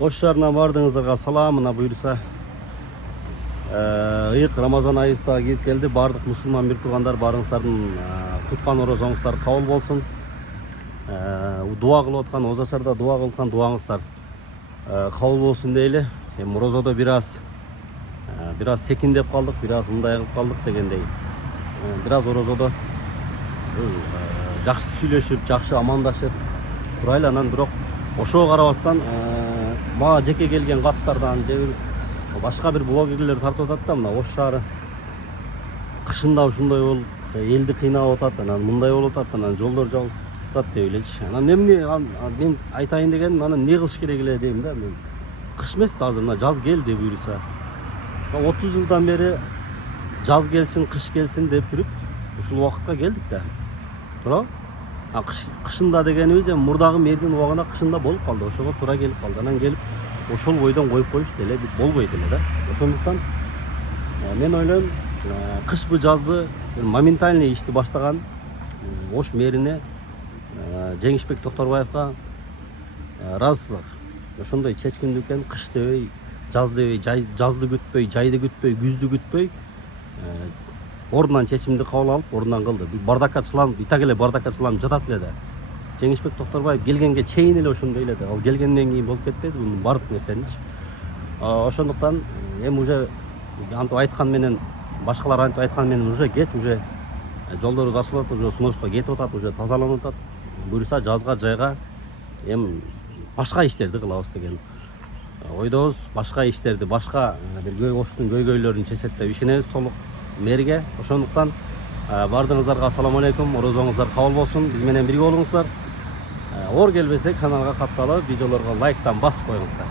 Ош шаарынан бардыңыздарга салам. Мына буюрса ыйык Рамазан айы дагы кирип келди. Бардык мусулман бир туугандар барыңыздардын туткан орозоңуздар кабыл болсун. Дуа кылып аткан, озачарда дуа кылып аткан дуаңыздар кабыл болсун дейли. Эми орозодо бир аз секиндеп калдык, бир аз мындай кылып калдык дегендей. Бир аз орозодо жакшы сүйлөшүп, жакшы амандашып турайлы. Анан бирок ошого карабастан мага жеке келген каттардан башка бир блогерлер тартып атат да, мына Ош шаары кышында ушундай болуп, элди кыйнап атат, анан мындай болуп атат, анан жолдор жабылып атат деп элечи. Анан эмне мен айтайын дегеним, анан эмне кылыш керек эле дейм да. Мен кыш эмес да, азыр мына жаз келди буюрса. 30 жылдан бери жаз келсин, кыш келсин деп жүрүп, ушул убакытка келдик да. Туурабы? Кышында дегенибиз эми мурдагы мэрдин убагында кышында болуп калды, ошого туура келип калды. Анан келип ошол бойдон коюп коюшту эле, болбойт эле да. Ошондуктан мен ойлойм, кышбы жазбы моментальный ишти баштаган Ош мэрине Жеңишбек Токторбаевга ыраазычылык. Ошондой чечкиндиккен кыш дебей, жаз дебей, жазды күтпөй, жайды күтпөй, күздү күтпөй ордунан чечимди кабыл алып, ордунан кылды. Бардакачыланып, итак эле бардакачыланып жатат эле да. Жеңишбек Токторбаев келгенге чейин эле ошондой эле да. Ал келгенден кийин болуп кетпеди бунун бардык нерсеничи. Ошондуктан эми уже антип айткан менен, башкалар антип айткан менен уже кет, уже жолдорубуз ачылып атат, уже сноско кетип атат, уже тазаланып атат. Буюрса жазга жайга эми башка иштерди кылабыз деген ойдобуз. Башка иштерди, башка бир Оштун көйгөйлөрүн чечет деп ишенебиз толук мэрге. Ошондуктан бардыңыздарга ассаламу алейкум, орозоңуздар кабыл болсун, биз менен бирге болуңуздар. Оор келбесе каналга катталып, видеолорго лайктан басып коюңуздар.